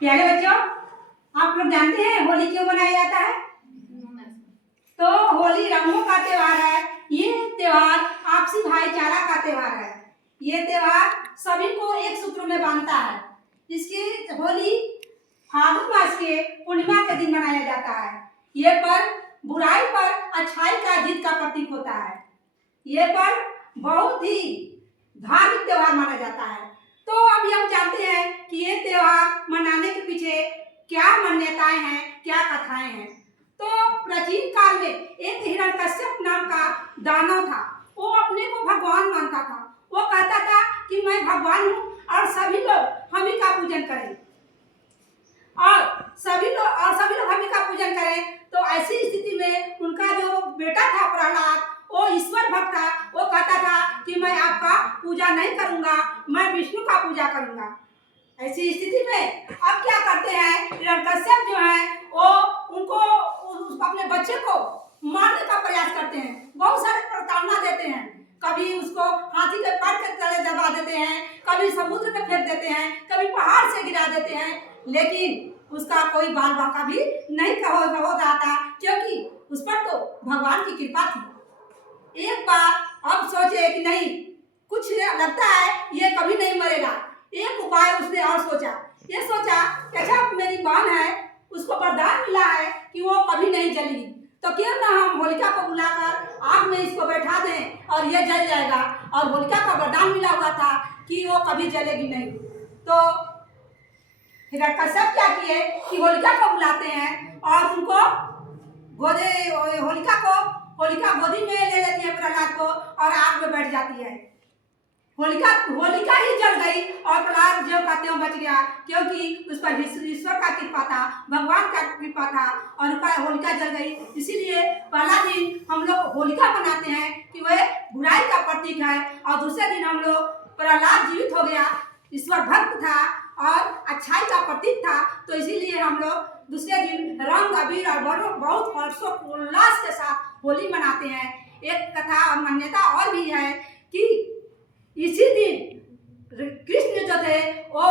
प्यारे बच्चों, आप लोग जानते हैं होली क्यों मनाया जाता है? तो होली रंगों का त्योहार है। ये त्योहार आपसी भाईचारा का त्योहार है। ये त्योहार सभी को एक सूत्र में बांधता है। इसकी होली फाल्गुन मास के पूर्णिमा के दिन मनाया जाता है। ये पर्व बुराई पर अच्छाई का जीत का प्रतीक होता है। ये पर्व बहुत ही धार्मिक त्योहार माना जाता है। तो अभी हम जानते हैं कि ये त्योहार मनाने के पीछे क्या मान्यताएं हैं, क्या कथाएं हैं। तो प्राचीन काल में एक हिरण्यकश्यप नाम का दानव था। वो अपने को भगवान मानता था। वो कहता था कि मैं भगवान हूँ और सभी लोग हम ही का पूजन करें और सभी लोग हम ही का पूजन करें। तो ऐसी स्थिति में उनका जो बेटा था प्रहलाद, वो ईश्वर भक्त था। वो कहता था कि मैं आपका पूजा नहीं करूंगा, मैं विष्णु का पूजा करूंगा। ऐसी स्थिति में अब क्या करते हैं, हिरण्यकश्यप जो है वो उनको अपने बच्चे को मारने का प्रयास करते हैं। बहुत सारे प्रताड़ना देते हैं। कभी उसको हाथी के पैर के तले दबा देते हैं, कभी समुद्र में फेंक देते हैं, कभी पहाड़ से गिरा देते हैं, लेकिन उसका कोई बाल बांका भी नहीं हो रहा था, क्योंकि उस पर तो भगवान की कृपा थी। एक बार अब सोचे कि नहीं, कुछ लगता है ये कभी नहीं मरेगा। एक उपाय उसने और सोचा। ये सोचा कि अच्छा, मेरी बहन है, उसको वरदान मिला है कि वो कभी नहीं जलेगी, तो क्यों ना हम होलिका को बुलाकर आग में इसको बैठा दें और ये जल जाएगा। और होलिका का वरदान मिला हुआ था कि वो कभी जलेगी नहीं। तो हिरण्यकश्यप क्या किए कि होलिका को बुलाते हैं और उनको होलिका गोदी में ले लेती है प्रहलाद को और आग में बैठ जाती है। होलिका ही जल गई और प्रहलाद जो का त्यों बच गया, क्योंकि उस पर ईश्वर का कृपा था, भगवान का कृपा था और होलिका जल गई। इसीलिए पहला दिन हम लोग होलिका मनाते हैं कि वह बुराई का प्रतीक है, और दूसरे दिन हम लोग प्रहलाद जीवित हो गया, ईश्वर भक्त था और अच्छाई का प्रतीक था। तो इसीलिए हम लोग दूसरे दिन रंग अबीर और बहुत हर्षोल्लास के साथ होली मनाते हैं। एक कथा और मान्यता और भी है कि इसी दिन कृष्ण जो थे वो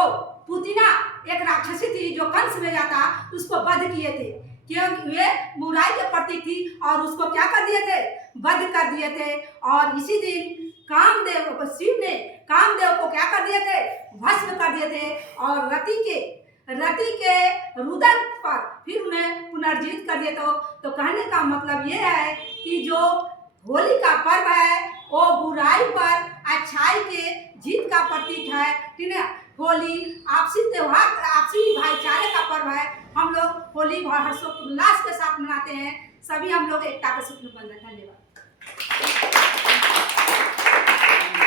पुतना एक राक्षसी थी जो कंस में जाता, उसको वध किए थे, क्योंकि वे बुराई के प्रतीक थी और उसको क्या कर दिए थे, वध कर दिए थे। और इसी दिन शिव ने कामदेव को क्या कर दिए थे, भस्म कर दिए थे और रति के रुदन पर फिर उन्हें पुनर्जीवित कर दिए। तो कहने का मतलब ये है कि जो होली का पर्व है वो बुराई पर अच्छाई के जीत का प्रतीक है। ठीक है, होली आपसी त्योहार, आपसी भाईचारे का पर्व है। हम लोग होली हर्षोल्लास के साथ मनाते हैं। सभी हम लोग एकता के सूत्र में बंधे हैं। धन्यवाद।